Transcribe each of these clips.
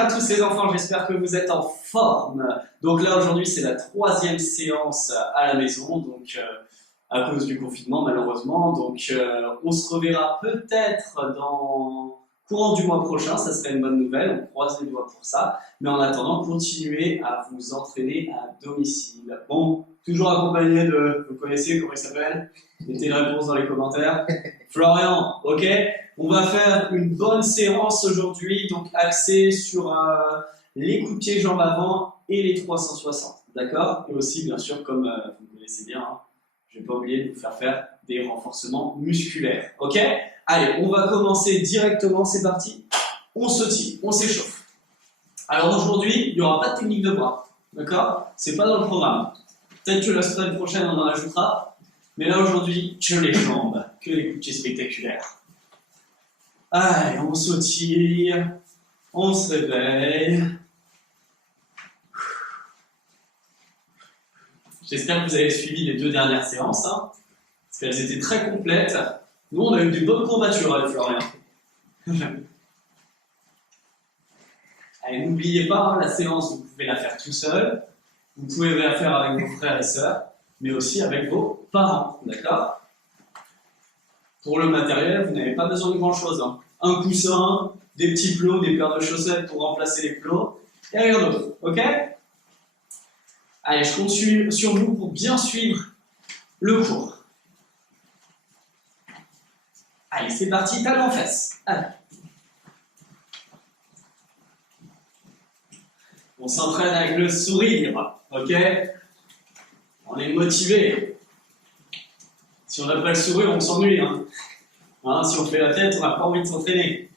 à tous les enfants, j'espère que vous êtes en forme. Donc là aujourd'hui c'est la 3e séance à la maison, donc à cause du confinement malheureusement. Donc on se reverra peut-être dans courant du mois prochain, ça serait une bonne nouvelle, on croise les doigts pour ça. Mais en attendant, continuez à vous entraîner à domicile. Bon, toujours accompagné de, vous connaissez comment il s'appelle? Mettez la réponse dans les commentaires. Florian, ok? On va faire une bonne séance aujourd'hui, donc axée sur les coups de pied jambes avant et les 360, d'accord? Et aussi, bien sûr, comme vous me connaissez bien, hein, je ne vais pas oublier de vous faire des renforcements musculaires, ok? Allez, on va commencer directement, c'est parti. On sautille, on s'échauffe. Alors aujourd'hui, il n'y aura pas de technique de bras, d'accord? C'est pas dans le programme. Peut-être que la semaine prochaine, on en ajoutera. Mais là, aujourd'hui, que les jambes, que les coups de pied spectaculaires. Allez, on sautille, on se réveille. J'espère que vous avez suivi les 2 dernières séances, hein, parce qu'elles étaient très complètes. Nous, on a eu des bonnes courbatures avec Florian. Allez, n'oubliez pas, hein, la séance, vous pouvez la faire tout seul. Vous pouvez la faire avec vos frères et sœurs, mais aussi avec vos parents, d'accord? Pour le matériel, vous n'avez pas besoin de grand-chose. Hein. Un coussin, des petits plots, des paires de chaussettes pour remplacer les plots, et rien d'autre, ok? Allez, je compte sur vous pour bien suivre le cours. Allez, c'est parti, talons en fesses. Allez. On s'entraîne avec le sourire, ok? On est motivé. Si on n'a pas le sourire, on s'ennuie. Hein. Hein, si on fait la tête, on n'a pas envie de s'entraîner.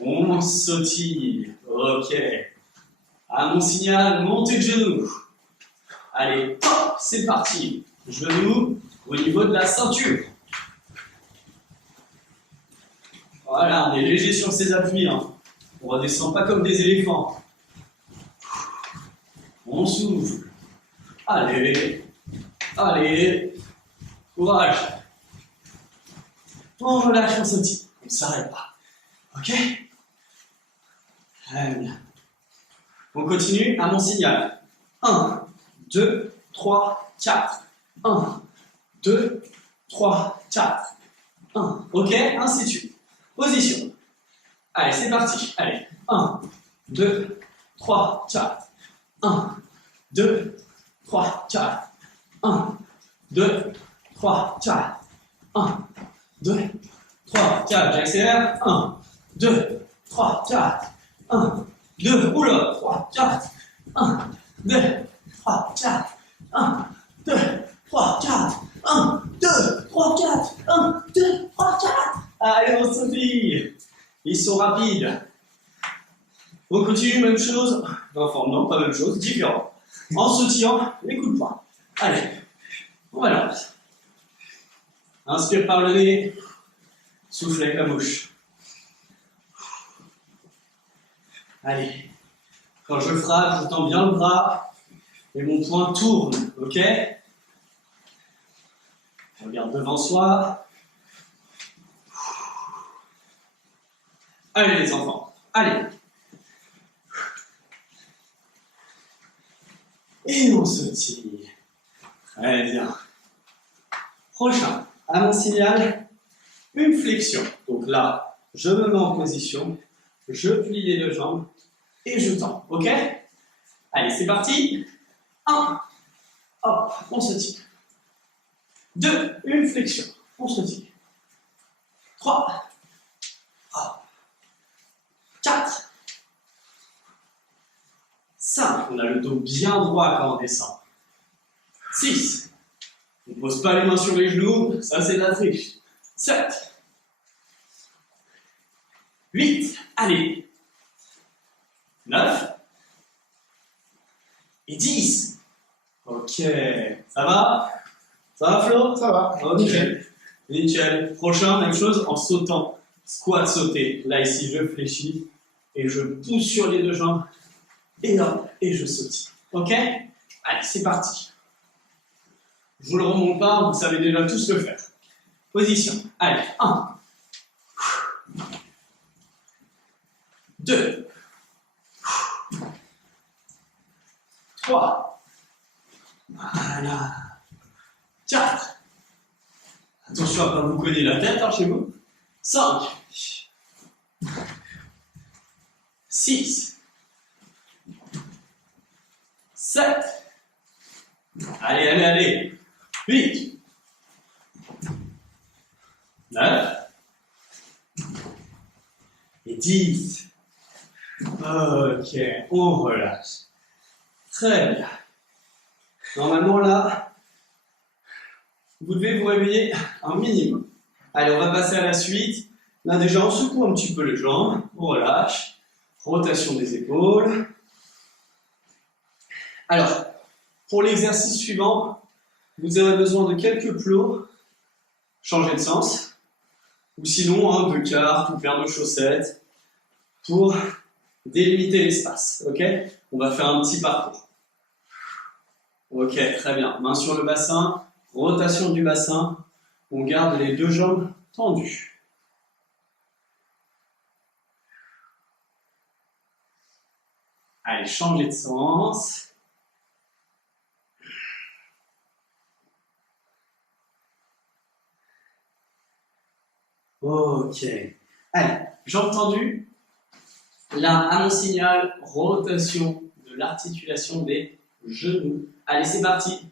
On sautille. Ok. À mon signal, montez de genoux. Allez, hop, c'est parti. Genoux au niveau de la ceinture. Voilà, on est léger sur ses appuis. Hein. On ne redescend pas comme des éléphants. On souffle. Allez. Allez. Courage. On relâche, on sautille. On ne s'arrête pas. Ok? Très bien. On continue à mon signal. 1, 2, 3, 4. 1, 2, 3, 4. 1. Ok? Ainsi de suite. Position. Allez, c'est parti. Allez. 1, 2, 3, 4. 1, 2, 3, 4. 1, 2, 3, 4. 1, 2, 3, 4. J'accélère. 1, 2, 3, 4. 1, 2, oula, 3, 4. 1, 2, 3, 4. 1, 2, 3, 4. 1, 2, 3, 4. 1, 2, 3, 4. Allez, on sautille. Ils sont rapides. On continue, même chose. Enfin, non, pas même chose, différent. En sautillant les coups de poing. Allez, on balance. Inspire par le nez. Souffle avec la bouche. Allez. Quand je frappe, je tends bien le bras et mon poing tourne, ok? Je regarde devant soi. Allez les enfants, allez. Et on sautille. Très bien. Prochain, à mon signal, une flexion. Donc là, je me mets en position, je plie les 2 jambes et je tends, ok? Allez, c'est parti. 1, hop, on sautille. 2, une flexion, on sautille. 3, hop. 4, 5, on a le dos bien droit quand on descend. 6, on ne pose pas les mains sur les genoux, ça c'est de la triche. 7, 8, allez. 9 et 10. Ok, ça va? Ça va Flo? Ça va. Ok, nickel. Prochain, même chose en sautant. Squat sauté. Là ici, je fléchis et je pousse sur les 2 jambes. Et hop, et je saute. Ok? Allez, c'est parti. Je vous le remonte pas, vous savez déjà tous le faire. Position. Allez, 1, 2, 3, voilà, 4. Attention à ne pas vous cogner la tête hein, chez vous. 5, 6, 7. Allez, allez, allez. 8, 9 et 10. Ok, on relâche. Très bien. Normalement là, vous devez vous réveiller un minimum. Allez, on va passer à la suite. Là déjà, on secoue un petit peu les jambes, on relâche. Rotation des épaules. Alors, pour l'exercice suivant, vous aurez besoin de quelques plots. Changer de sens. Ou sinon, hein, de cartes ou paire de chaussettes pour délimiter l'espace. Ok? On va faire un petit parcours. Ok, très bien. Main sur le bassin, rotation du bassin. On garde les deux jambes tendues. Allez, changez de sens. Ok. Allez, jambes tendues. Là, à mon signal, rotation de l'articulation des genoux. Allez, c'est parti.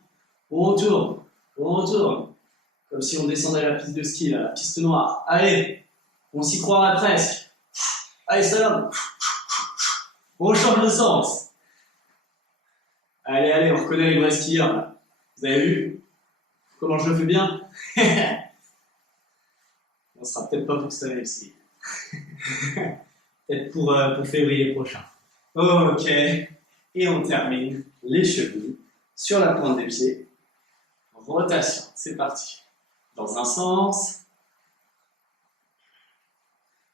On retourne, on retourne. Comme si on descendait la piste de ski, la piste noire. Allez, on s'y croirait presque. Allez, salam. On change de sens. Allez, allez, on reconnaît les vrais skieurs. Là. Vous avez vu comment je le fais bien? On sera peut-être pas pour cette année aussi. Peut-être pour février prochain. Ok. Et on termine les chevilles sur la pointe des pieds. Rotation, c'est parti. Dans un sens.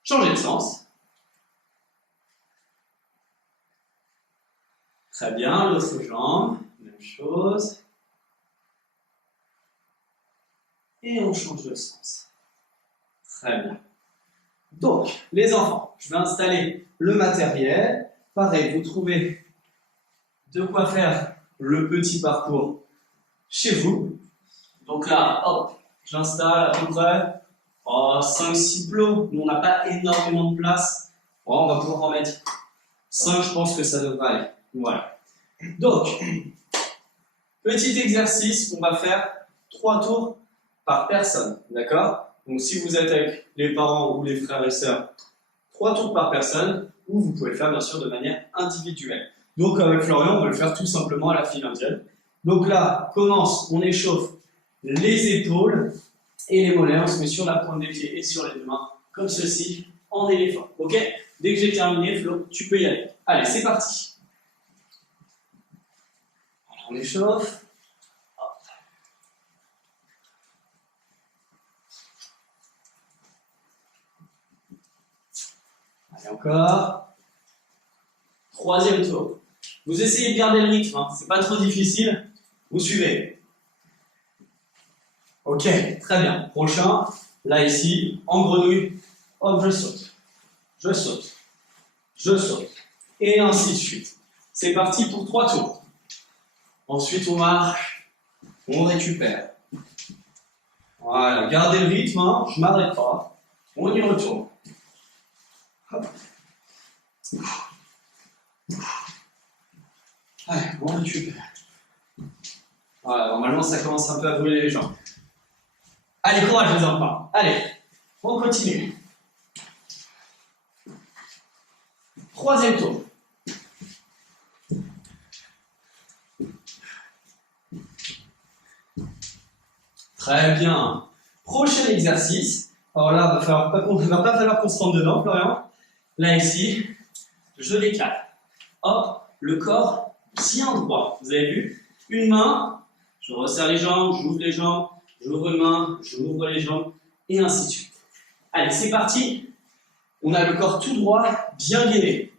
Changer de sens. Très bien, l'autre jambe, même chose. Et on change de sens. Très bien. Donc, les enfants, je vais installer le matériel. Pareil, vous trouvez de quoi faire le petit parcours chez vous. Donc là, hop, j'installe à peu près 5-6 plots. Nous, on n'a pas énormément de place. On va pouvoir en mettre 5, je pense que ça devrait aller. Voilà. Donc, petit exercice, on va faire 3 tours par personne. D'accord? Donc, si vous êtes avec les parents ou les frères et sœurs, 3 tours par personne, ou vous pouvez le faire bien sûr de manière individuelle. Donc, avec Florian, on va le faire tout simplement à la file indienne. Donc là, commence, on échauffe les épaules et les mollets, on se met sur la pointe des pieds et sur les deux mains, comme ceci, en éléphant. Ok? Dès que j'ai terminé, Flo, tu peux y aller. Allez, c'est parti. Alors, on échauffe. Hop. Allez, encore. 3e tour. Vous essayez de garder le rythme, hein. C'est pas trop difficile. Vous suivez. Ok, très bien. Prochain, là ici, en grenouille, hop, je saute, je saute, je saute, et ainsi de suite. C'est parti pour 3 tours. Ensuite, on marche, on récupère. Voilà, gardez le rythme, hein. Je ne m'arrête pas. On y retourne. Hop. Allez, on récupère. Voilà, normalement, ça commence un peu à brûler les jambes. Allez, courage les enfants. Allez, on continue. 3e tour. Très bien. Prochain exercice. Alors là, il ne va pas falloir qu'on se rende dedans, Florian. Là, ici, je décale. Hop, le corps bien droit. Vous avez vu? Une main, je resserre les jambes, j'ouvre les jambes, j'ouvre une main, j'ouvre les jambes, et ainsi de suite. Allez, c'est parti. On a le corps tout droit, bien gainé.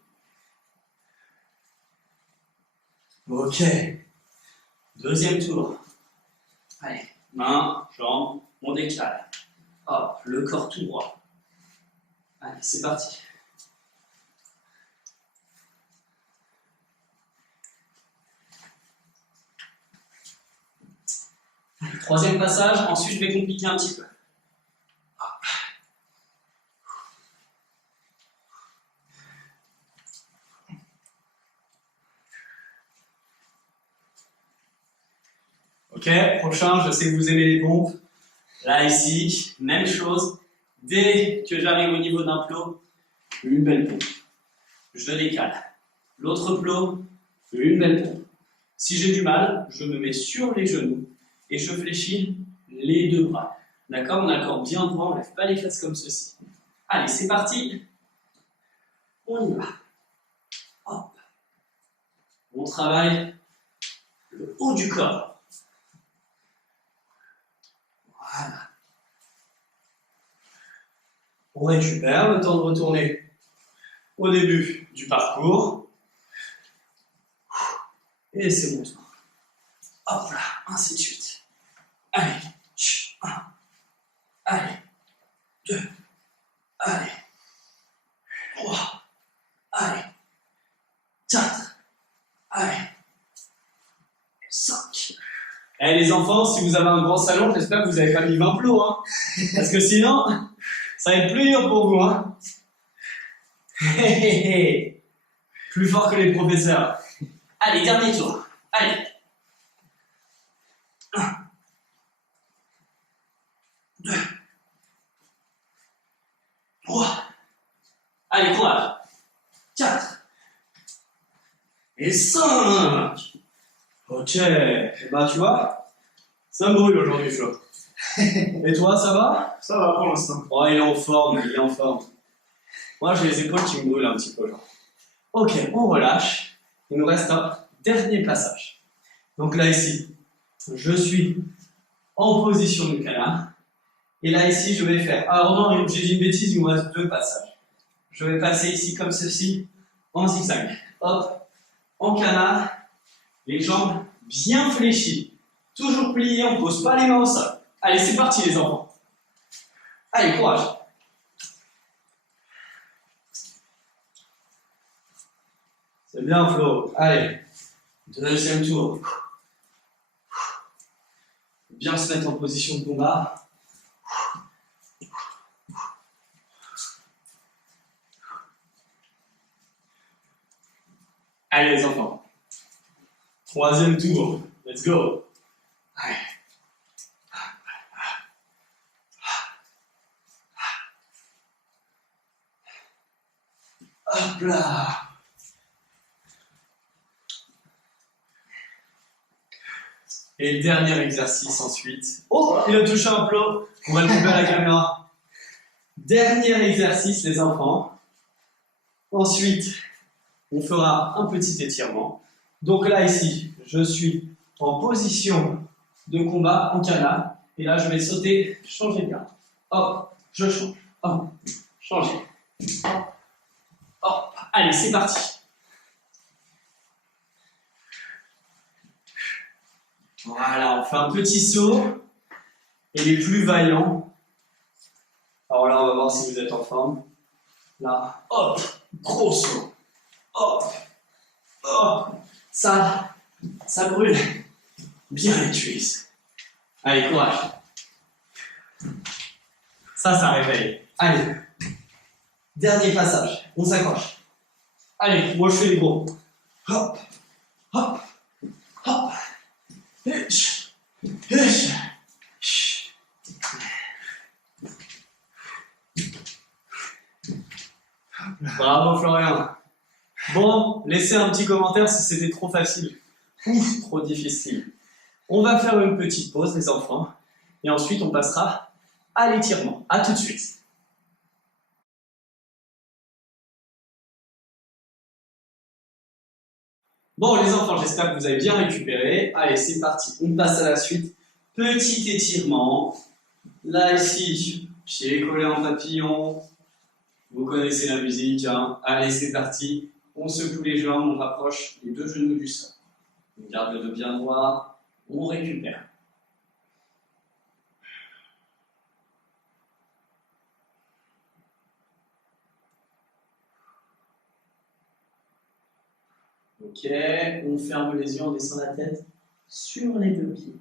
Ok. 2e tour. Allez, main, jambe, on décale. Hop, le corps tout droit. Allez, c'est parti. Allez, troisième passage, ensuite je vais compliquer un petit peu. Ok, prochain, je sais que vous aimez les pompes. Là, ici, même chose. Dès que j'arrive au niveau d'un plot, une belle pompe. Je décale. L'autre plot, une belle pompe. Si j'ai du mal, je me mets sur les genoux et je fléchis les deux bras. D'accord? On a le corps bien droit, on ne lève pas les fesses comme ceci. Allez, c'est parti. On y va. Hop. On travaille le haut du corps. Voilà. On récupère le temps de retourner au début du parcours. Et c'est bon tour. Hop là, ainsi de suite. Allez, 1, allez, 2, allez, 3, allez, 4, allez, 5. Eh les enfants, si vous avez un grand salon, j'espère que vous n'avez pas mis 20 plots, hein. Parce que sinon, ça va être plus dur pour vous, hein. Plus fort que les professeurs. Allez, dernier tour. Allez. 1, 2, 3. Allez, courage. 4. Et 5. Ok. Et bah, tu vois, ça me brûle aujourd'hui, Flo. Et toi, ça va? Ça va pour l'instant. Oh, il est en forme, il est en forme. Moi, j'ai les épaules qui me brûlent un petit peu, genre. Ok, on relâche. Il nous reste un dernier passage. Donc là, ici, je suis en position de canard. Et là, ici, je vais faire... Alors non, j'ai dit une bêtise, il nous reste 2 passages. Je vais passer ici comme ceci, en zigzag. Hop, en canard, les jambes bien fléchies. Toujours pliées, on ne pose pas les mains au sol. Allez, c'est parti les enfants. Allez, courage. C'est bien Flo. Allez, deuxième tour. Bien se mettre en position de combat. Allez les enfants. Troisième tour. Let's go. Allez. Hop là. Et le dernier exercice ensuite. Oh, il a touché un plot. On va le couper à la caméra. Dernier exercice les enfants. Ensuite, on fera un petit étirement. Donc là ici, je suis en position de combat en canard. Et là, je vais sauter, changer de garde. Hop, je change. Hop, changer. Hop, hop. Allez, c'est parti. Voilà, on fait un petit saut. Et les plus vaillants. Alors là, on va voir si vous êtes en forme. Là, hop, gros saut. Hop, hop. Ça brûle bien les cuisses. Allez, courage. Ça réveille. Allez. Dernier passage. On s'accroche. Allez, moi je fais les gros. Hop, hop, hop. Hich, hich. Bravo Florian. Bon, laissez un petit commentaire si c'était trop facile ou trop difficile. On va faire une petite pause les enfants et ensuite on passera à l'étirement. A tout de suite. Bon les enfants, j'espère que vous avez bien récupéré. Allez, c'est parti, on passe à la suite. Petit étirement. Là ici, pied collé en papillon. Vous connaissez la musique, hein. Allez, c'est parti. On secoue les jambes, on rapproche les 2 genoux du sol. On garde le dos bien droit, on récupère. Ok, on ferme les yeux, on descend la tête sur les deux pieds.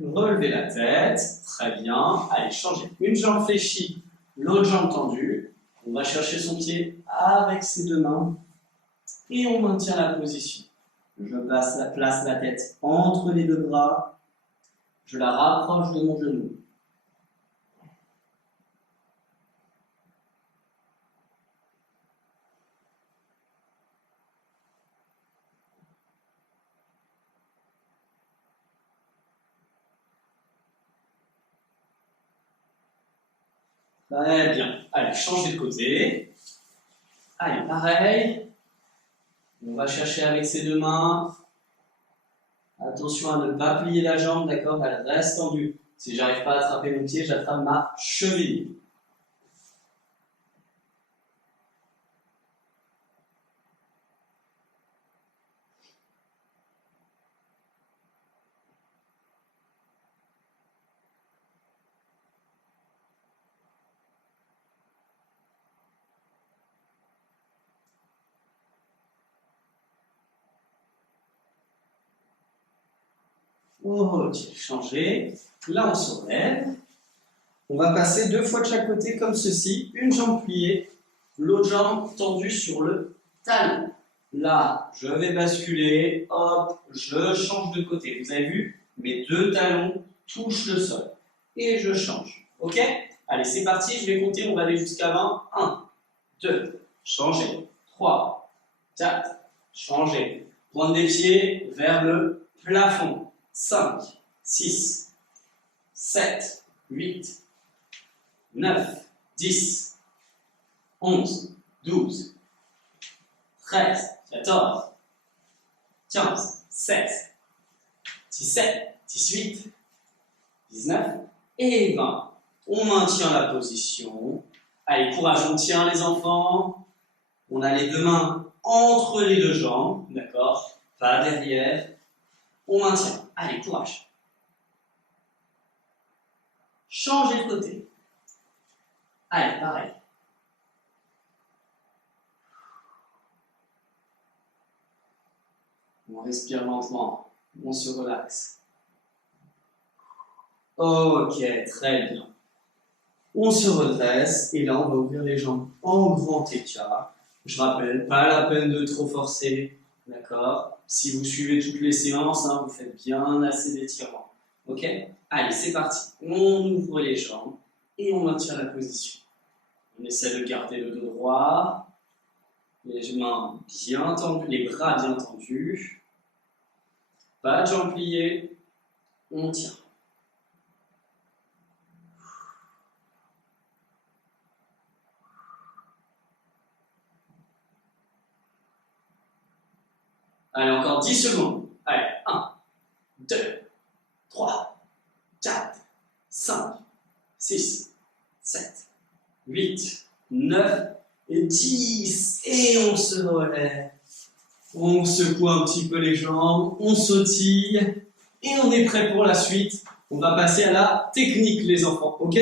Relevez la tête, très bien. Allez, changez. Une jambe fléchie, l'autre jambe tendue. On va chercher son pied avec ses deux mains et on maintient la position. Je place la tête entre les deux bras. Je la rapproche de mon genou. Très bien. Allez, changez de côté. Allez, pareil. On va chercher avec ses deux mains. Attention à ne pas plier la jambe, d'accord? Elle reste tendue. Si j'arrive pas à attraper mon pied, j'attrape ma cheville. Ok, changez. Là, on se relève. On va passer 2 fois de chaque côté comme ceci. Une jambe pliée, l'autre jambe tendue sur le talon. Là, je vais basculer. Hop, je change de côté. Vous avez vu? Mes deux talons touchent le sol. Et je change. Ok? Allez, c'est parti. Je vais compter. On va aller jusqu'à 20. 1, 2, changez. 3, 4, changez. Pointe des pieds vers le plafond. 5, 6, 7, 8, 9, 10, 11, 12, 13, 14, 15, 16, 17, 18, 19 et 20. On maintient la position. Allez, courage, on tient les enfants. On a les deux mains entre les deux jambes, d'accord? Pas derrière. On maintient. Allez, courage. Changez de côté. Allez, pareil. On respire lentement. On se relaxe. Ok, très bien. On se redresse et là, on va ouvrir les jambes en grand écart. Je rappelle, pas la peine de trop forcer, d'accord? Si vous suivez toutes les séances, hein, vous faites bien assez d'étirements. Ok? Allez, c'est parti. On ouvre les jambes et on maintient la position. On essaie de garder le dos droit, les mains bien tendues, les bras bien tendus. Pas de jambes pliées, on tient. Allez, encore 10 secondes. Allez, 1, 2, 3, 4, 5, 6, 7, 8, 9 et 10. Et on se relève. On secoue un petit peu les jambes, on sautille et on est prêt pour la suite. On va passer à la technique, les enfants, ok?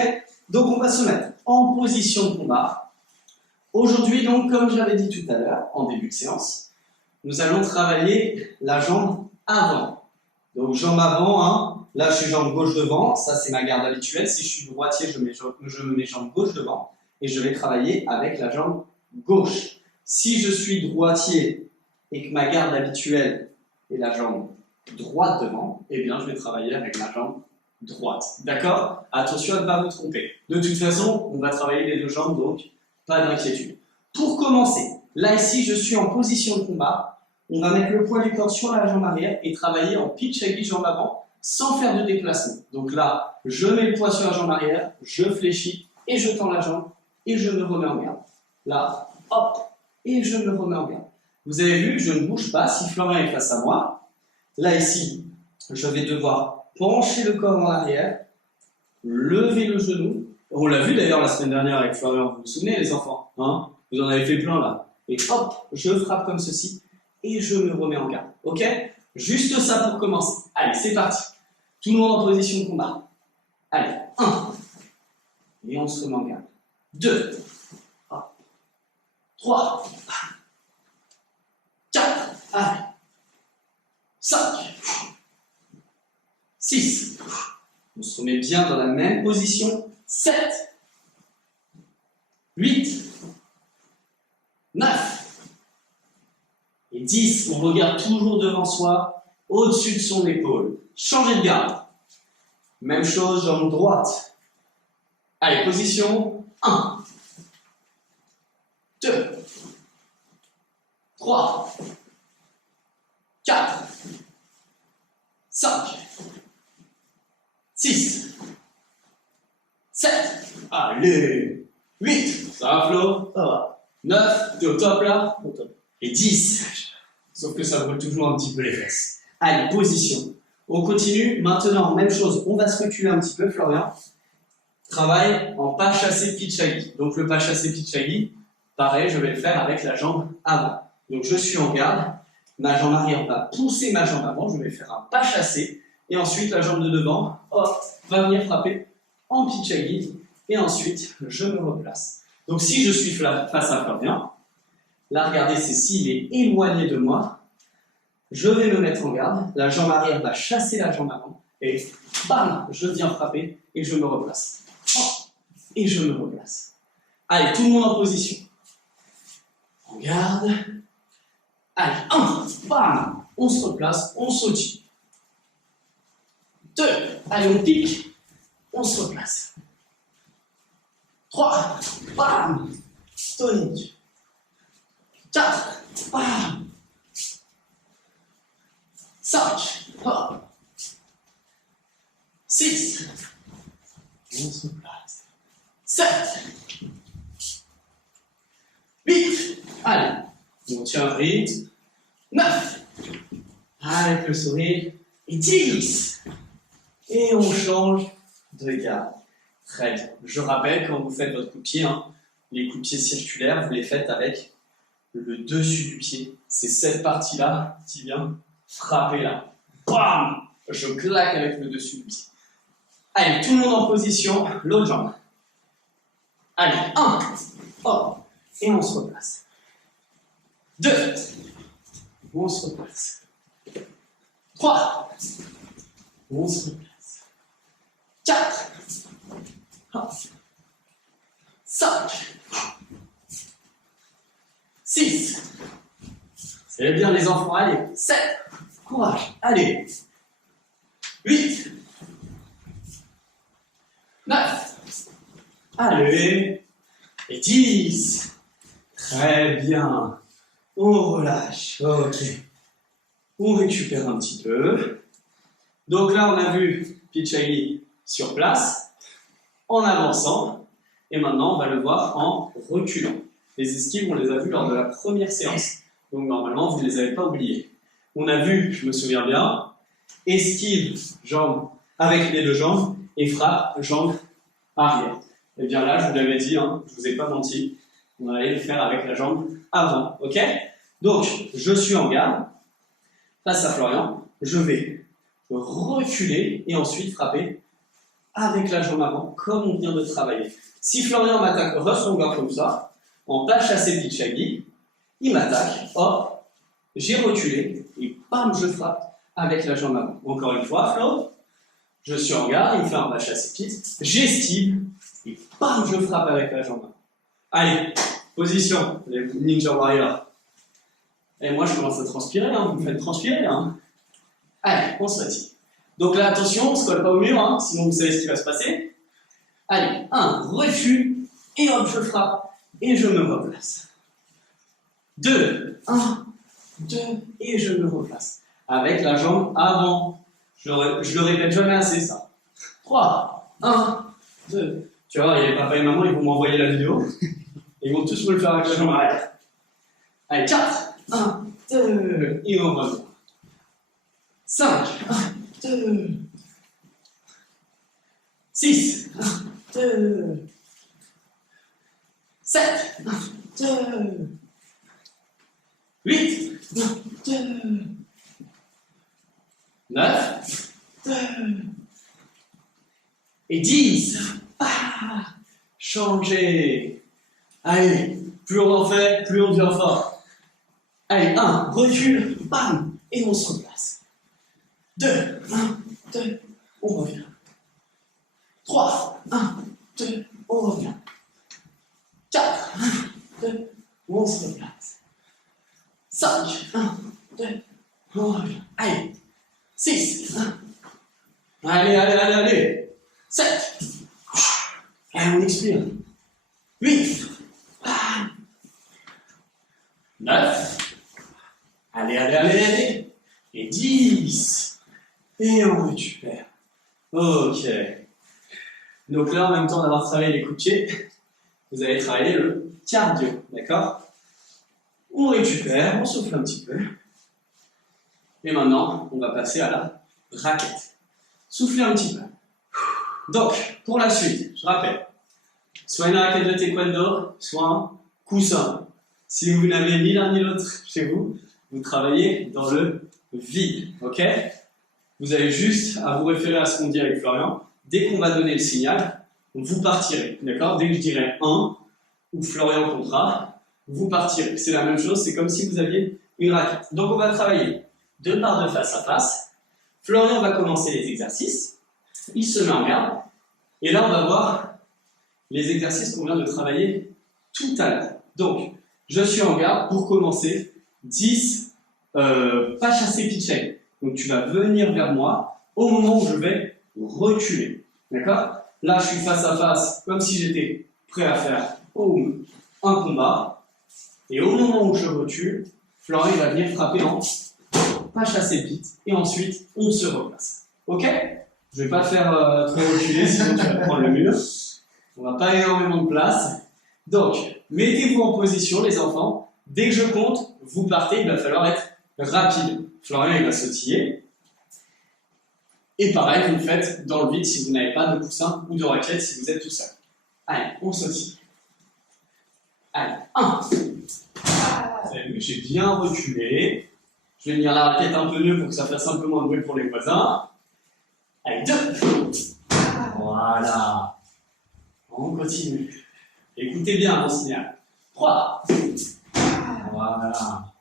Donc, on va se mettre en position de combat. Aujourd'hui, donc, comme j'avais dit tout à l'heure, en début de séance, nous allons travailler la jambe avant. Donc, jambe avant, hein. Là, je suis jambe gauche devant. Ça, c'est ma garde habituelle. Si je suis droitier, je me mets jambe gauche devant. Et je vais travailler avec la jambe gauche. Si je suis droitier et que ma garde habituelle est la jambe droite devant, eh bien, je vais travailler avec ma jambe droite. D'accord? Attention à ne pas vous tromper. De toute façon, on va travailler les deux jambes, donc pas d'inquiétude. Pour commencer, là, ici, je suis en position de combat. On va mettre le poids du corps sur la jambe arrière et travailler en pitch avec jambe avant sans faire de déplacement. Donc là, je mets le poids sur la jambe arrière, je fléchis et je tends la jambe et je me remets en garde. Là, hop, et je me remets en garde. Vous avez vu, je ne bouge pas si Florian est face à moi. Là, ici, je vais devoir pencher le corps en arrière, lever le genou On l'a vu d'ailleurs la semaine dernière avec Florian, vous vous souvenez les enfants, hein? Vous en avez fait plein là. Et hop, je frappe comme ceci et je me remets en garde. Ok? Juste ça pour commencer. Allez, c'est parti. Tout le monde en position de combat. Allez, 1. Et on se remet en garde. 2. 3. 4. Allez. 5. 6. On se remet bien dans la même position. 7. 8. 9. Et 10. On regarde toujours devant soi, au-dessus de son épaule. Changez de garde. Même chose, jambe droite. Allez, position 1. 2. 3. 4. 5. 6. 7. Allez. 8. Ça va, Flo? Ça va. 9. T'es au top là? Au top. Et 10. Sauf que ça brûle toujours un petit peu les fesses. Allez, position. On continue. Maintenant, même chose. On va se reculer un petit peu, Florian. Travail en pas chassé Pichagi. Donc le pas chassé Pichagi, pareil, je vais le faire avec la jambe avant. Donc je suis en garde. Ma jambe arrière va pousser ma jambe avant. Je vais faire un pas chassé. Et ensuite, la jambe de devant, hop, va venir frapper en Pichagi. Et ensuite, je me replace. Donc si je suis face à Florian, là, regardez, c'est s'il est éloigné de moi. Je vais me mettre en garde. La jambe arrière va chasser la jambe avant. Et bam, je viens frapper et je me replace. Et je me replace. Allez, tout le monde en position. En garde. Allez, 1, bam, on se replace, on sautille. 2, allez, on pique, on se replace. 3, bam, tonique. 4, bam. 5, hop. 6, on se place. 7, 8, allez, on tient le rythme. 9, avec le sourire. Et 10, et on change de garde. Très bien. Je rappelle, quand vous faites votre coup de pied, hein, les coups de pied circulaires, vous les faites avec le dessus du pied. C'est cette partie-là qui vient frapper là. Bam! Je claque avec le dessus du pied. Allez, tout le monde en position, l'autre jambe. Allez, 1, hop, et on se replace. 2, on se replace. 3, on se replace. 4, hop. 5, 6, c'est bien les enfants, allez, 7, courage, allez, 8, 9, allez, et 10, très bien, on relâche, ok, on récupère un petit peu, donc là on a vu Pichagi sur place, en avançant, et maintenant on va le voir en reculant. Les esquives, on les a vues lors de la première séance, donc normalement vous ne les avez pas oubliées. On a vu, je me souviens bien, esquive, jambe avec les deux jambes, et frappe, jambe arrière. Et bien là, je vous l'avais dit, hein, je ne vous ai pas menti, on allait le faire avec la jambe avant, ok? Donc, je suis en garde, face à Florian, je vais reculer et ensuite frapper avec la jambe avant, comme on vient de travailler. Si Florian m'attaque ressongant comme ça, en pas chassé Pichagi, il m'attaque, hop, j'ai reculé, et bam, je frappe avec la jambe avant. Encore une fois, Flo, je suis en garde, il me fait un pas chassé Pit, j'esquive, et bam, je frappe avec la jambe avant. Allez, position, les Ninja Warriors. Et moi, je commence à transpirer, hein, vous me faites transpirer, hein. Allez, on se retire. Donc là, attention, on ne se colle pas au mur, hein, sinon vous savez ce qui va se passer. Allez, 1, recul, et hop, je frappe, et je me replace. 2, 1, 2, et je me replace. Avec la jambe avant. Je le répète jamais assez, ça. 3, 1, 2. Tu vois, il y a les papa et maman, ils vont m'envoyer la vidéo. Ils vont tous me le faire avec la jambe arrière. Allez, 4, 1, 2, et on revient. 5, 1, 2, 6, 2, 7, 2, 8, 2, 9, 2, et 10. Ah, changez. Allez, plus on en fait, plus on devient fort. Allez, 1, recule, bam, et on se replace. 2, 1, 2, on revient. 3, 1, 2, on revient. 4, 1, 2, on se replace. 5, 1, 2, on revient. Allez, 6, 1. Allez. 7. Allez, on expire. 8. 9. Allez. Et 10. Et on récupère. Ok. Donc là, en même temps d'avoir travaillé les coups de pied, vous allez travailler le cardio. D'accord? On récupère, on souffle un petit peu. Et maintenant, on va passer à la raquette. Soufflez un petit peu. Donc, pour la suite, je rappelle, soit une raquette de taekwondo, soit un coussin. Si vous n'avez ni l'un ni l'autre chez vous, vous travaillez dans le vide, ok? Vous avez juste à vous référer à ce qu'on dit avec Florian. Dès qu'on va donner le signal, vous partirez, d'accord? Dès que je dirai 1, ou Florian comptera, vous partirez. C'est la même chose, c'est comme si vous aviez une raquette. Donc on va travailler 2 barres de face à face. Florian va commencer les exercices. Il se met en garde. Et là, on va voir les exercices qu'on vient de travailler tout à l'heure. Donc, je suis en garde pour commencer 10 pas chasser pitch. Donc, tu vas venir vers moi au moment où je vais reculer. D'accord? Là, je suis face à face, comme si j'étais prêt à faire un combat. Et au moment où je recule, Florian va venir frapper en pas chasser pitch. Et ensuite, on se replace. Ok? Je ne vais pas te faire trop reculer, sinon tu vas prendre le mur. On va pas énormément de place. Donc, mettez-vous en position, les enfants. Dès que je compte, vous partez. Il va falloir être rapide. Florian, il va sautiller. Et pareil, vous le faites dans le vide si vous n'avez pas de coussin ou de raquette, si vous êtes tout seul. Allez, on sautille. Allez, 1. Vous avez vu que j'ai bien reculé. Je vais tenir la raquette un peu mieux pour que ça fasse un peu moins de bruit pour les voisins. Allez, 2. Voilà. On continue. Écoutez bien mon signal. 3. Voilà.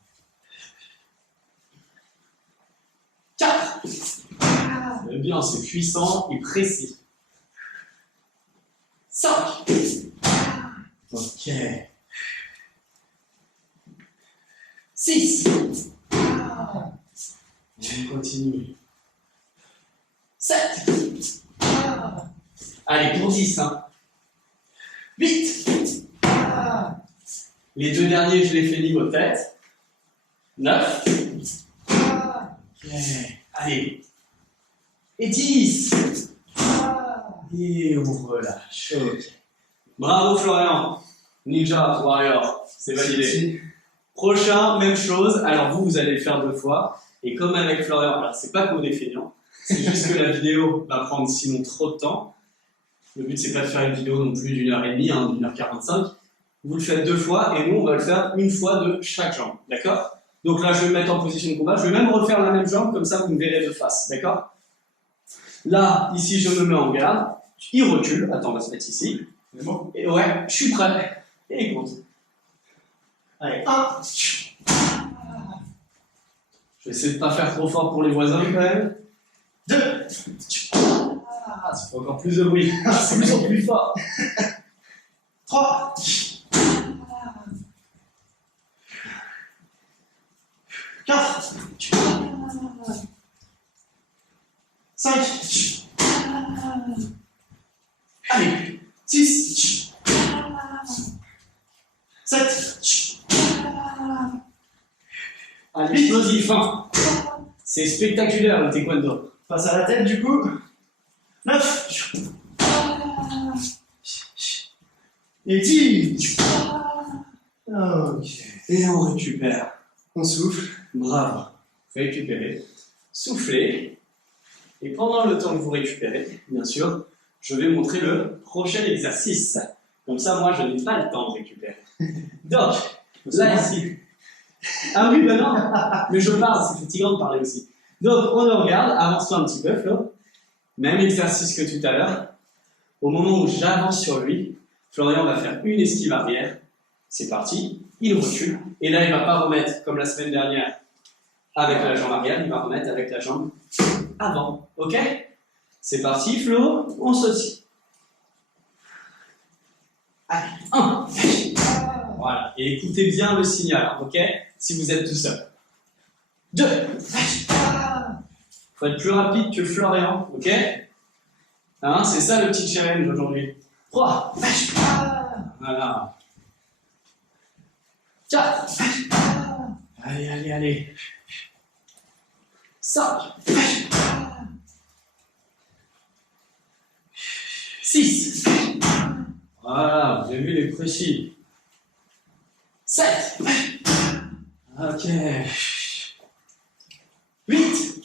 4. C'est bien, c'est puissant et précis. 5. Ok. 6. On continue. 7. Allez, pour 10. 8. Les 2 derniers, je les fais niveau tête. 9. Allez. Et 10. Et on relâche. Ok. Bravo Florian. Ninja Warrior. C'est validé. Prochain, même chose. Alors vous allez le faire 2 fois. Et comme avec Florian, alors c'est pas qu'on est feignant. C'est juste que la vidéo va prendre sinon trop de temps. Le but, c'est pas de faire une vidéo non plus d'1h30, d'1h45. Vous le faites 2 fois et nous, on va le faire 1 fois de chaque jambe. D'accord? Donc là, je vais me mettre en position de combat. Je vais même refaire la même jambe, comme ça, vous me verrez de face. D'accord? Là, ici, je me mets en garde. Il recule. Attends, on va se mettre ici. C'est bon? Et ouais, je suis prêt. Et il compte. Allez, 1. Je vais essayer de ne pas faire trop fort pour les voisins quand même. 2. Ça fait encore plus de bruit. C'est plus en plus fort. 3. 4. 5. Allez. 6. 7. Allez, explosif. C'est spectaculaire le taekwondo. Face à la tête du coup. 9. Et 10. Ok. Et on récupère. On souffle. Bravo. Récupérez. Soufflez. Et pendant le temps que vous récupérez, bien sûr, je vais montrer le prochain exercice. Comme ça, moi, je n'ai pas le temps de récupérer. Donc, là, ici. Ah oui, ben non, mais je parle, c'est fatigant de parler aussi. Donc, on le regarde, avance-toi un petit peu, Flo. Même exercice que tout à l'heure. Au moment où j'avance sur lui, Florian va faire une esquive arrière. C'est parti, il recule. Et là, il ne va pas remettre, comme la semaine dernière, avec la jambe arrière, il va remettre avec la jambe avant. Ok? C'est parti, Flo, on saute. Allez, 1. Voilà, et écoutez bien le signal, ok? Si vous êtes tout seul. 2. Faut être plus rapide que Florian, ok? Hein, c'est ça le petit challenge aujourd'hui. 3. Voilà. 4. Allez, allez, allez. 5. 6. Voilà, vous avez vu les précis. 7. Ok. 8.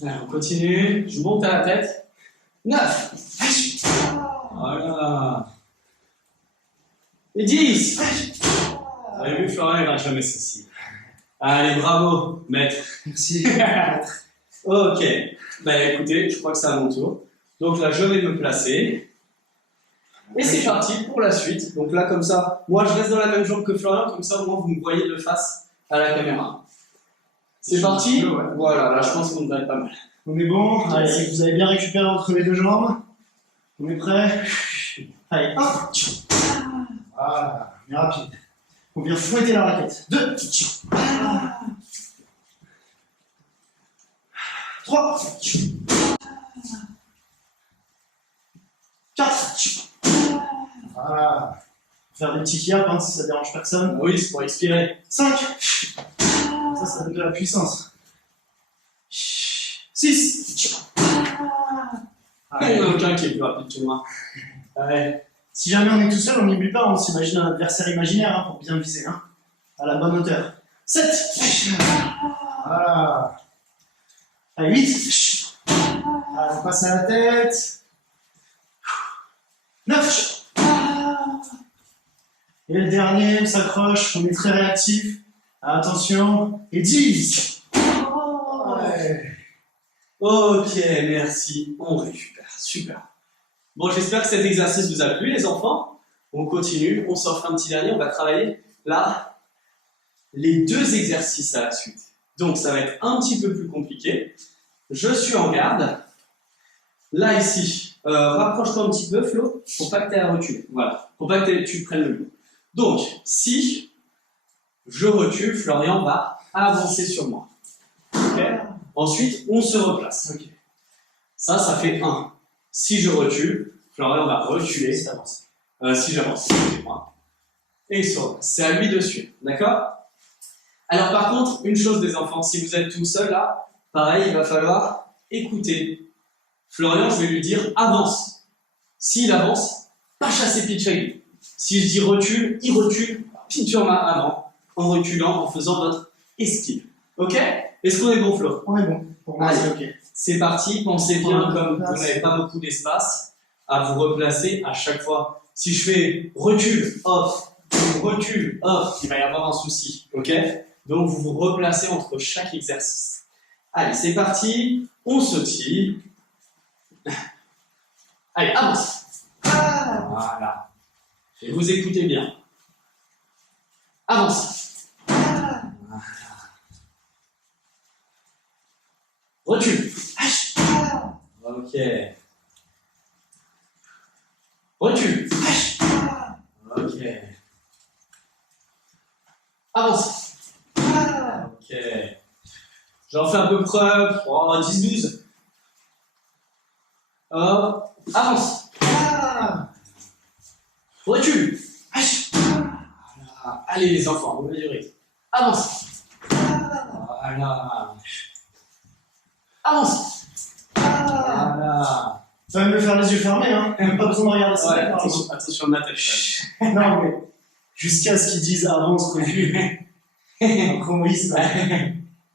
Allez, on continue. Je monte à la tête. 9. Voilà. Et 10. Vous avez vu, Florian, il n'a jamais ceci. Allez, bravo, maître. Merci. Ok. Ben écoutez, je crois que c'est à mon tour. Donc là, je vais me placer. Et c'est parti pour la suite. Donc là, comme ça, moi je reste dans la même jambe que Florian, comme ça au moins vous me voyez de face à la caméra. C'est parti? Ouais. Voilà, là je pense qu'on devrait être pas mal. On est bon. Allez, vous avez bien récupéré entre les deux jambes. On est prêt? Allez, 1. Voilà, mais rapide. On vient fouetter la raquette. 2. 3. 4. Voilà. Faire des petits yaps hein, si ça dérange personne. Oui, c'est pour expirer. 5. Ça donne de la puissance. 6. Il n'y en a aucun qui est plus rapide que moi. Allez. Si jamais on est tout seul, on n'oublie pas, on s'imagine un adversaire imaginaire hein, pour bien viser, hein, à la bonne hauteur. 7. Voilà. À 8. Allez, on passe à la tête. 9. Et le dernier, on s'accroche, on est très réactif. Attention. Et 10. Ouais. Ok, merci. On récupère. Super. Bon, j'espère que cet exercice vous a plu, les enfants. On continue, on s'offre un petit dernier. On va travailler là les 2 exercices à la suite. Donc, ça va être un petit peu plus compliqué. Je suis en garde. Là, ici, rapproche-toi un petit peu, Flo, pour pas que tu aies à reculer. Voilà, pour pas que tu prennes le loup. Donc, si je recule, Florian va avancer sur moi. Okay. Ensuite, on se replace. Ok. Ça fait 1. Si je recule, Florian va reculer. Si t'avances. Si j'avance, excusez-moi. Et il se replace. C'est à lui de suivre. D'accord? Alors, par contre, une chose des enfants, si vous êtes tout seul là, pareil, il va falloir écouter. Florian, je vais lui dire avance. S'il avance, pas chasser pitch avec lui. Si je dis recule, il recule, pitch en avant, en reculant, en faisant votre esquive. Ok? Est-ce qu'on est bon, Flo? On est bon. Pour moi, c'est ok. C'est parti, pensez bien, comme vous n'avez pas beaucoup d'espace, à vous replacer à chaque fois. Si je fais recule, off, recule, off, il va y avoir un souci. Ok? Donc vous vous replacez entre chaque exercice. Allez, c'est parti, on se tire. Allez, avance. Voilà. Et vous écoutez bien. Avance. Recule. Ok. Recule. Ok. Avance. Ok. J'en fais à peu près 10-12. Hop. Avance. Recule. Voilà. Allez les enfants, vous mesurez. Avance. Voilà. Avance. Voilà. Ça va me faire les yeux fermés, hein. Pas besoin de regarder ça. Ouais, attention à ma tête. Non, mais jusqu'à ce qu'ils disent avance, recule. Après, oui, ça.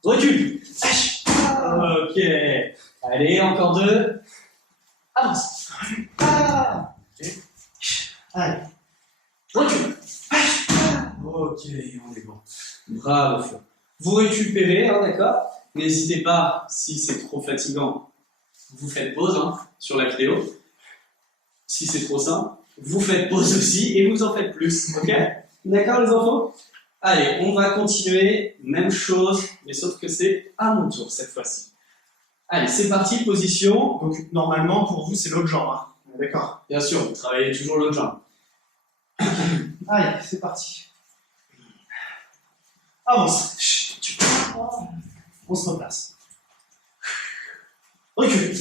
Recule. Ok. Ok. Allez, encore 2. Avance. Ah. Allez. Recule. Ok, on est bon. Bravo, Flo. Vous récupérez, hein, d'accord? N'hésitez pas, si c'est trop fatigant, vous faites pause hein, sur la vidéo. Si c'est trop simple, vous faites pause aussi et vous en faites plus. Ok? D'accord, les enfants? Allez, on va continuer. Même chose, mais sauf que c'est à mon tour cette fois-ci. Allez, c'est parti, position. Donc, normalement, pour vous, c'est l'autre jambe. Hein. D'accord. Bien sûr, vous travaillez toujours l'autre jambe. Allez, c'est parti. Avance. On se replace. Recule.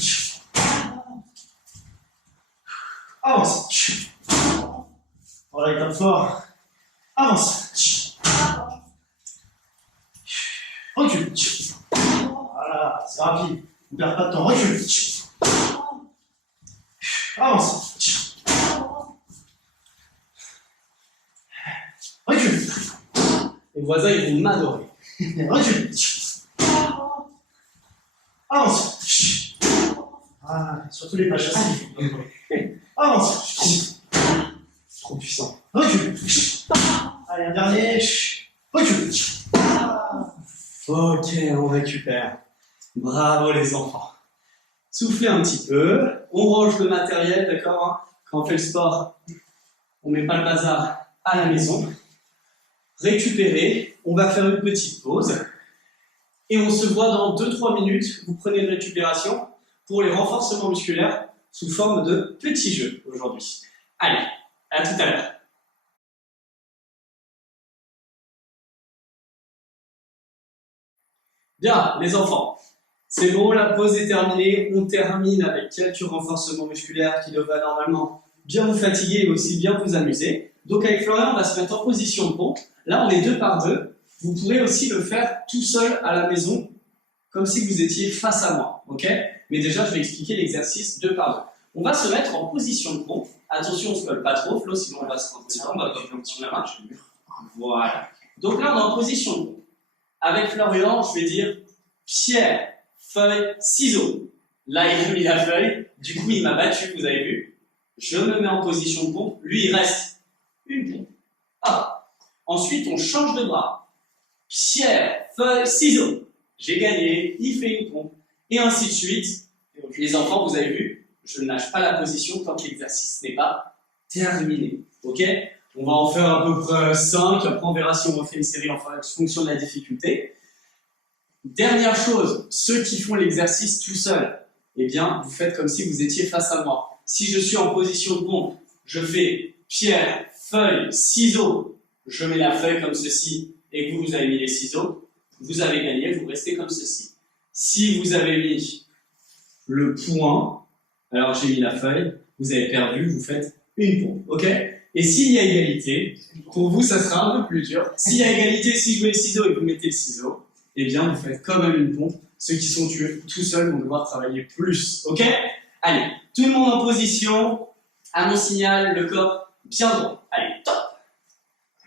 Avance. Voilà, il tape fort. Avance. Recule. Voilà, c'est rapide. Ne perds pas de temps. Recule. Avance. Recule. Les voisins, ils vont m'adorer. Recule. Avance. Ah, surtout les pas chassés. Avance. Trop puissant. Recule. Allez, un dernier. Recule. Ok, on récupère. Bravo les enfants. Soufflez un petit peu. On range le matériel, d'accord hein. Quand on fait le sport, on ne met pas le bazar à la maison. Récupérez. On va faire une petite pause. Et on se voit dans 2-3 minutes. Vous prenez une récupération pour les renforcements musculaires sous forme de petits jeux aujourd'hui. Allez, à tout à l'heure. Bien, les enfants, c'est bon, la pause est terminée. On termine avec quelques renforcements musculaires qui devraient normalement bien vous fatiguer et aussi bien vous amuser. Donc avec Florian, on va se mettre en position de pompe. Là, on est 2 par 2. Vous pourrez aussi le faire tout seul à la maison, comme si vous étiez face à moi. Ok? Mais déjà, je vais expliquer l'exercice 2 par 2. On va se mettre en position de pompe. Attention, on ne se colle pas trop, Flo, sinon on va se rentrer. On va coller un petit peu la main. Voilà. Donc là, on est en position de pompe. Avec Florian, je vais dire pierre, feuille, ciseaux. Là, il a mis la feuille. Du coup, il m'a battu, vous avez vu. Je me mets en position de pompe. Lui, il reste une pompe. Ah. Ensuite, on change de bras. Pierre, feuille, ciseaux. J'ai gagné. Il fait une pompe. Et ainsi de suite. Les enfants, vous avez vu, je ne lâche pas la position tant que l'exercice n'est pas terminé. Ok? On va en faire à peu près 5. Après, on verra si on refait une série en fonction de la difficulté. Dernière chose, ceux qui font l'exercice tout seul, eh bien, vous faites comme si vous étiez face à moi. Si je suis en position de pompe, je fais pierre, feuille, ciseaux. Je mets la feuille comme ceci et que vous avez mis les ciseaux. Vous avez gagné, vous restez comme ceci. Si vous avez mis le point, alors j'ai mis la feuille, vous avez perdu, vous faites une pompe. Ok? Et s'il y a égalité, pour vous, ça sera un peu plus dur. S'il y a égalité, si je mets le ciseau et que vous mettez le ciseau, eh bien, vous faites quand même une pompe. Ceux qui sont tout seuls vont devoir travailler plus. Ok? Allez, tout le monde en position. À mon signal, le corps bien droit. Allez, top!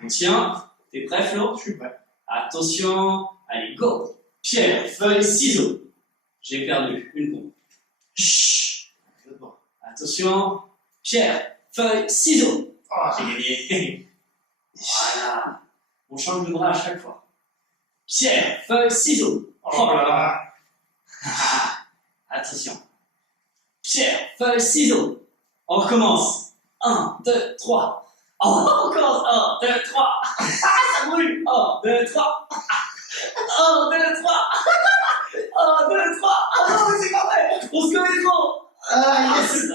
On tient. T'es prêt, Flo? Je suis prêt. Attention. Allez, go! Pierre, feuille, ciseaux. J'ai perdu une pompe. Chut. Attention. Pierre, feuille, ciseaux. Oh, j'ai gagné. Voilà. On change de bras à chaque fois. Pierre, feuille, ciseaux. Oh là là. Attention. Pierre, feuille, ciseaux. On recommence. 1, 2, 3. Oh, on recommence. 1, 2, 3. Ah, ça brûle. 1, 2, 3. 1, 2, 3. 1, 2, 3. Oh non, mais c'est pas vrai. On se connaît trop. Ah, yes.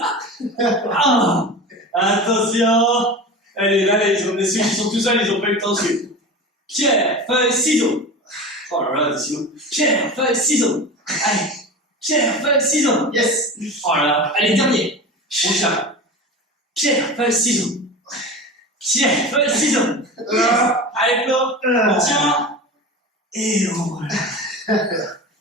Ah, attention. Allez, là, les ceux qui sont tout seuls, ils n'ont pas eu le temps de suivre. Pierre, feuille, ciseaux. Oh là là, sinon. Pierre, feuille, ciseaux. Allez. Pierre, feuille, ciseaux. Yes. Oh là là. Allez, dernier. On cherche. Pierre, feuille, ciseaux. Pierre, feuille, ciseaux. Allez, Flo. On tient. Et on voilà.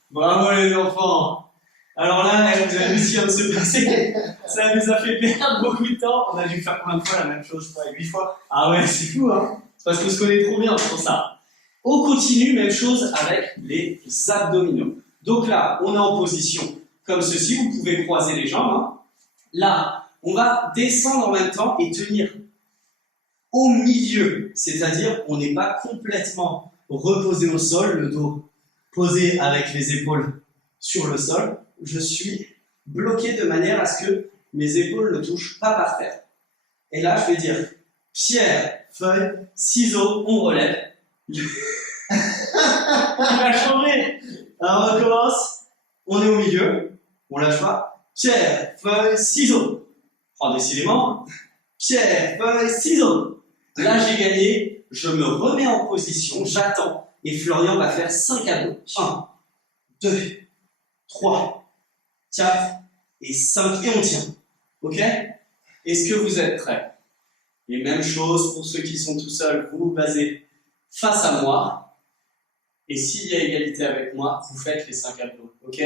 Bravo, les enfants. Alors là, vous avez vu ce qui vient de se passer. Ça nous a fait perdre beaucoup de temps. On a dû faire combien de fois la même chose, je crois, 8 fois. Ah ouais, c'est fou, hein. C'est parce qu'on se connaît trop bien pour ça. On continue, même chose avec les abdominaux. Donc là, on est en position comme ceci, vous pouvez croiser les jambes. Hein. Là, on va descendre en même temps et tenir au milieu, c'est-à-dire on n'est pas complètement reposé au sol, le dos posé avec les épaules sur le sol. Je suis bloqué de manière à ce que mes épaules ne touchent pas par terre. Et là, je vais dire pierre, feuille, ciseaux, on relève. Il a changé. Alors on recommence. On est au milieu. On lâche pas. Pierre, feuille, ciseaux. Oh, décidément. Pierre, feuille, ciseaux. Là, j'ai gagné. Je me remets en position. J'attends. Et Florian va faire 5 abdos. 1, 2, 3, 4 et 5. Et on tient. Ok? Est-ce que vous êtes prêts? Et même chose pour ceux qui sont tout seuls. Vous vous basez face à moi. Et s'il y a égalité avec moi, vous faites les 5 abdos. Ok?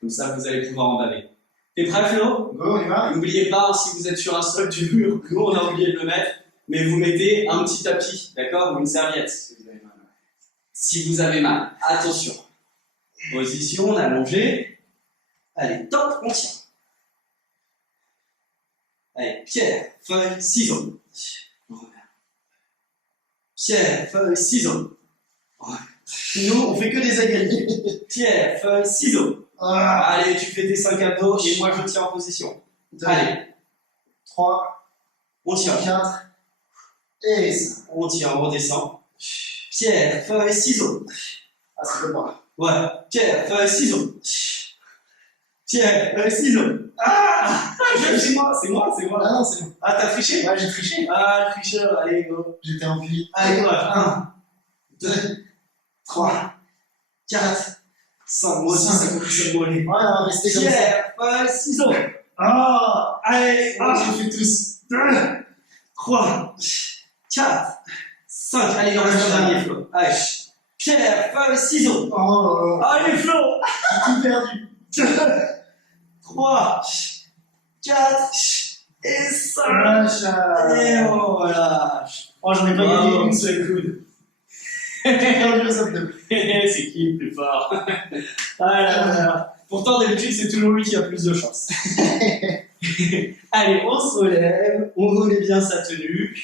Comme ça, vous allez pouvoir en baver. T'es prêt, Flo? Go, on y va. N'oubliez pas, si vous êt sur un sol du mur, nous on a oublié de le mettre, mais vous mettez un petit tapis, d'accord? Ou une serviette, si vous avez mal. Si vous avez mal, attention. Position, allongée. Allez, top, on tient. Allez, pierre, feuille, ciseaux. Pierre, feuille, ciseaux. Nous, on fait que des égalités. Pierre, feuille, ciseaux. Allez, tu fais tes 5 abdos et moi je tiens en position. 2, Allez, 3, on tient. 4 et 5. On tient, on redescend. Pierre, feuille, ciseaux. Ah, c'est comme moi. Ouais, pierre, feuille, ciseaux. Pierre, feuille, ciseaux. Ah, c'est moi. Ah non, c'est bon. Ah, t'as triché? Ouais, j'ai triché. Ah, tricheur, allez, go. J'étais en puits. Allez, go, 1, 2, 3, 4, 5. Moi aussi, ça commence à me voler. Ouais, on va rester comme ça. Pierre, feuille, ciseaux. Ah, allez, j'ai fait tous. 2, 3, 4, 5. Allez, il en reste un dernier, Flo. Allez. Pierre, feuille, ciseaux. Oh là là. Allez, Flo. J'ai tout perdu. 2, 3, 4 et 5. Et on relâche. Oh, j'en ai pas gagné une seule. seul coude. J'ai perdu les abdos. C'est qui le plus fort? Ah là là. Pourtant, d'habitude, c'est toujours lui qui a plus de chance. Allez, on se relève, on remet bien sa tenue.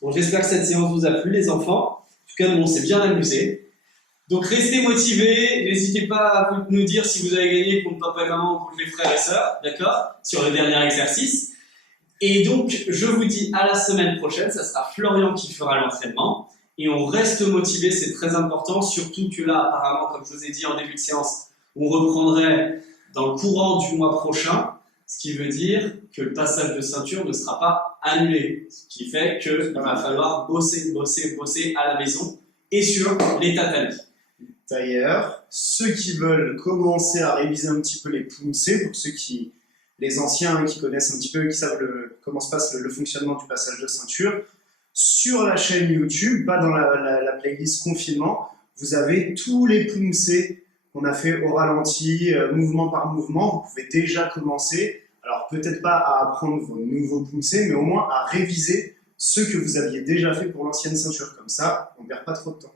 Bon, j'espère que cette séance vous a plu, les enfants. En tout cas, nous, on s'est bien amusés. Donc, restez motivés. N'hésitez pas à nous dire si vous avez gagné contre papa et maman ou contre les frères et sœurs, d'accord? Sur le dernier exercice. Et donc, je vous dis à la semaine prochaine. Ça sera Florian qui fera l'entraînement. Et on reste motivé, c'est très important. Surtout que là, apparemment, comme je vous ai dit en début de séance, on reprendrait dans le courant du mois prochain. Ce qui veut dire que le passage de ceinture ne sera pas annulé. Ce qui fait qu'il va falloir bosser à la maison et sur les tatamis. D'ailleurs, ceux qui veulent commencer à réviser un petit peu les poussées, pour ceux qui, les anciens qui connaissent un petit peu, qui savent comment se passe le fonctionnement du passage de ceinture, sur la chaîne YouTube, pas dans la playlist confinement, vous avez tous les poussées qu'on a fait au ralenti, mouvement par mouvement. Vous pouvez déjà commencer, alors peut-être pas à apprendre vos nouveaux poussées, mais au moins à réviser ceux que vous aviez déjà fait pour l'ancienne ceinture. Comme ça, on ne perd pas trop de temps.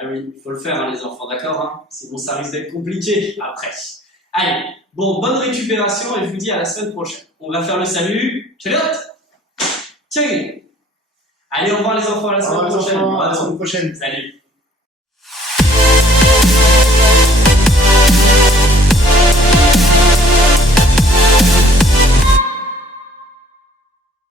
Ah oui, il faut le faire, hein, les enfants, d'accord, hein? Sinon ça risque d'être compliqué après. Allez, bon, bonne récupération et je vous dis à la semaine prochaine. On va faire le salut. Ciao. Allez, au revoir les enfants, à la semaine prochaine. À la semaine prochaine. Salut.